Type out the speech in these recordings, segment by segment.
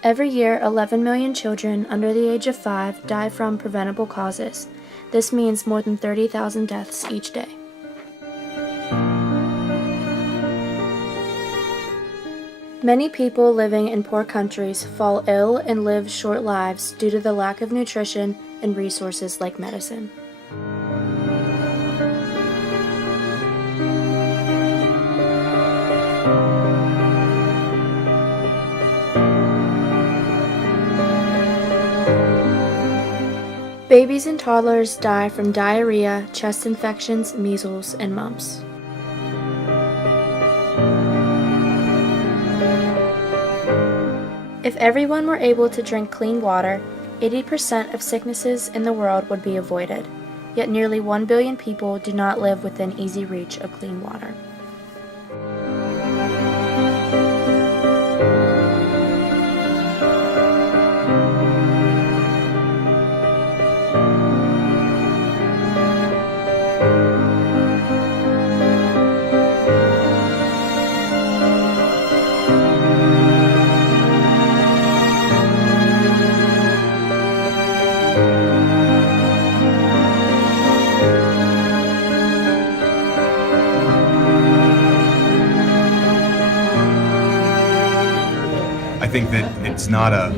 Every year, 11 million children under the age of 5 die from preventable causes. This means more than 30,000 deaths each day. Many people living in poor countries fall ill and live short lives due to the lack of nutrition and resources like medicine. Babies and toddlers die from diarrhea, chest infections, measles, and mumps. If everyone were able to drink clean water, 80% of sicknesses in the world would be avoided. Yet nearly 1 billion people do not live within easy reach of clean water. I think that it's not a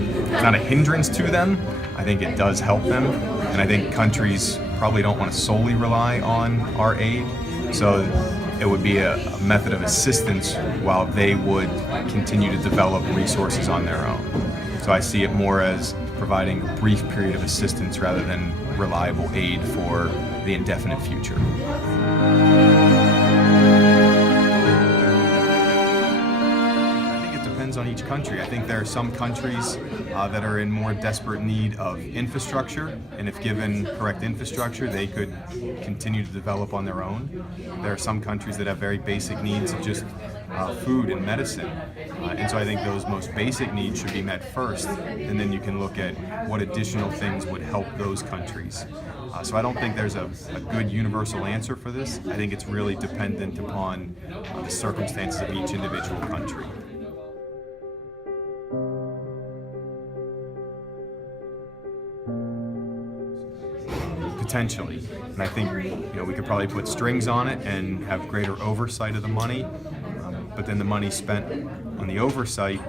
hindrance to them. I think it does help them, and I think countries probably don't want to solely rely on our aid. So it would be a method of assistance while they would continue to develop resources on their own. So I see it more as providing a brief period of assistance rather than reliable aid for the indefinite future. On each country. I think there are some countries that are in more desperate need of infrastructure, and if given correct infrastructure, they could continue to develop on their own. There are some countries that have very basic needs of just food and medicine, and so I think those most basic needs should be met first, and then you can look at what additional things would help those countries. So I don't think there's a good universal answer for this. I think it's really dependent upon the circumstances of each individual country. Potentially, and I think we could probably put strings on it and have greater oversight of the money, but then the money spent on the oversight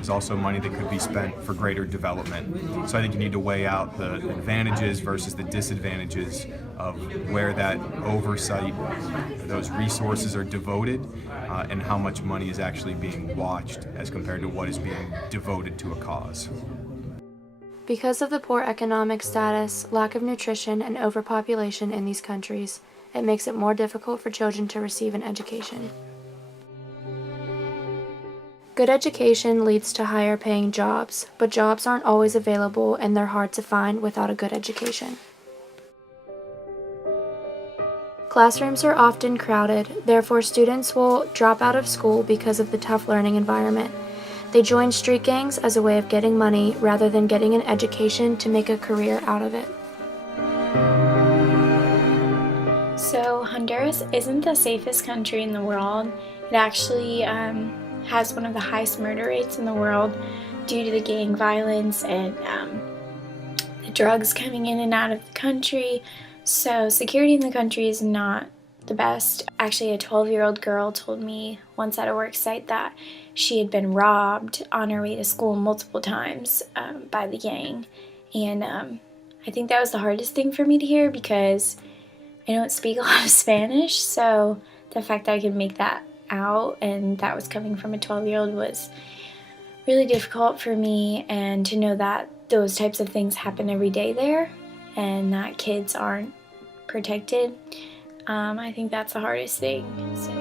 is also money that could be spent for greater development. So I think you need to weigh out the advantages versus the disadvantages of where that oversight, those resources are devoted, and how much money is actually being watched as compared to what is being devoted to a cause. Because of the poor economic status, lack of nutrition, and overpopulation in these countries, it makes it more difficult for children to receive an education. Good education leads to higher paying jobs, but jobs aren't always available and they're hard to find without a good education. Classrooms are often crowded, therefore students will drop out of school because of the tough learning environment. They join street gangs as a way of getting money rather than getting an education to make a career out of it. So Honduras isn't the safest country in the world. It actually has one of the highest murder rates in the world due to the gang violence and the drugs coming in and out of the country. So security in the country is not the best. Actually, a 12-year-old girl told me once at a work site that she had been robbed on her way to school multiple times by the gang. And I think that was the hardest thing for me to hear because I don't speak a lot of Spanish, so the fact that I could make that out and that was coming from a 12-year-old was really difficult for me, and to know that those types of things happen every day there and that kids aren't protected, I think that's the hardest thing. So.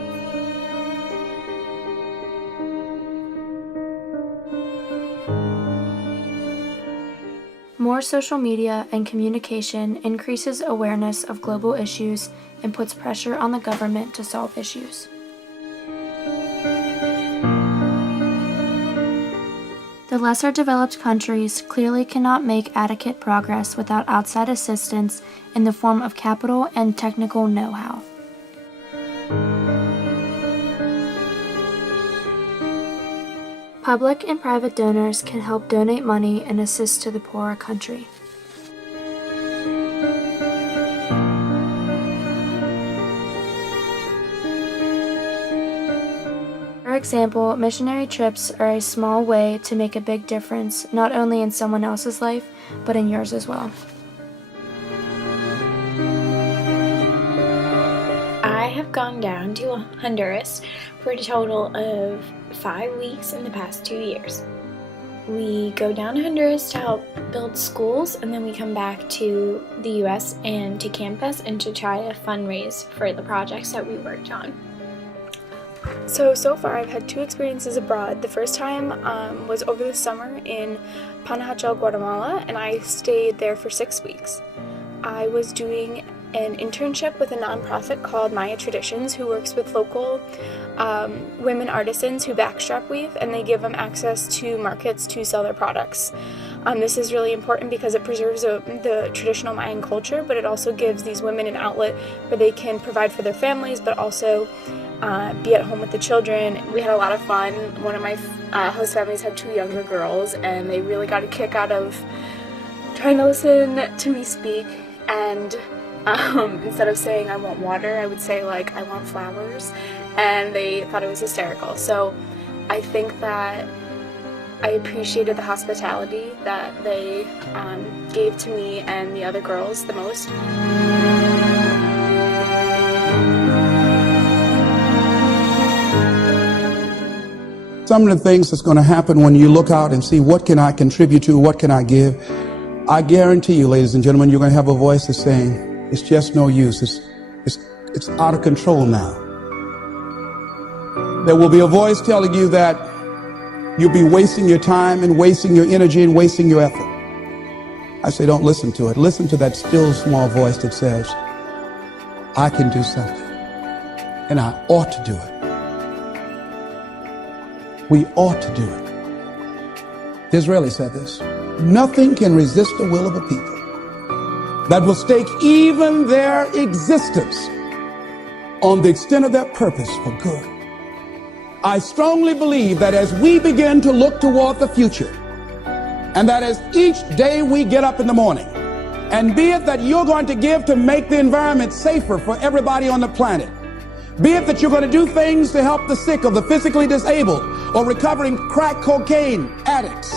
More social media and communication increases awareness of global issues and puts pressure on the government to solve issues. The lesser developed countries clearly cannot make adequate progress without outside assistance in the form of capital and technical know-how. Public and private donors can help donate money and assist to the poorer country. For example, missionary trips are a small way to make a big difference, not only in someone else's life, but in yours as well. I have gone down to Honduras for a total of 5 weeks in the past 2 years. We go down to Honduras to help build schools, and then we come back to the US and to campus and to try to fundraise for the projects that we worked on. So far I've had 2 experiences abroad. The first time was over the summer in Panajachel, Guatemala, and I stayed there for 6 weeks. I was doing an internship with a nonprofit called Maya Traditions, who works with local women artisans who backstrap weave, and they give them access to markets to sell their products. This is really important because it preserves the traditional Mayan culture, but it also gives these women an outlet where they can provide for their families, but also be at home with the children. We had a lot of fun. One of my host families had 2 younger girls, and they really got a kick out of trying to listen to me speak, and instead of saying I want water, I would say like I want flowers, and they thought it was hysterical. So I think that I appreciated the hospitality that they gave to me and the other girls the most. Some of the things that's going to happen when you look out and see what can I contribute to, what can I give, I guarantee you, ladies and gentlemen, you're going to have a voice that's saying, it's just no use. It's out of control now. There will be a voice telling you that you'll be wasting your time and wasting your energy and wasting your effort. I say don't listen to it. Listen to that still small voice that says, I can do something, and I ought to do it. We ought to do it. Disraeli said this: nothing can resist the will of a people that will stake even their existence on the extent of their purpose for good. I strongly believe that as we begin to look toward the future, and that as each day we get up in the morning, and be it that you're going to give to make the environment safer for everybody on the planet, be it that you're going to do things to help the sick or the physically disabled or recovering crack cocaine addicts,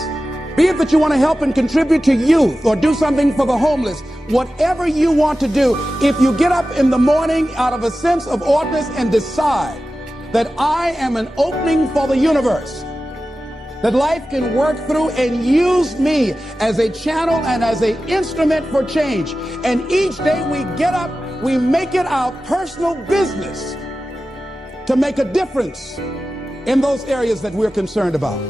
be it that you want to help and contribute to youth or do something for the homeless, whatever you want to do, if you get up in the morning out of a sense of ordinance and decide that I am an opening for the universe, that life can work through and use me as a channel and as an instrument for change. And each day we get up, we make it our personal business to make a difference in those areas that we're concerned about.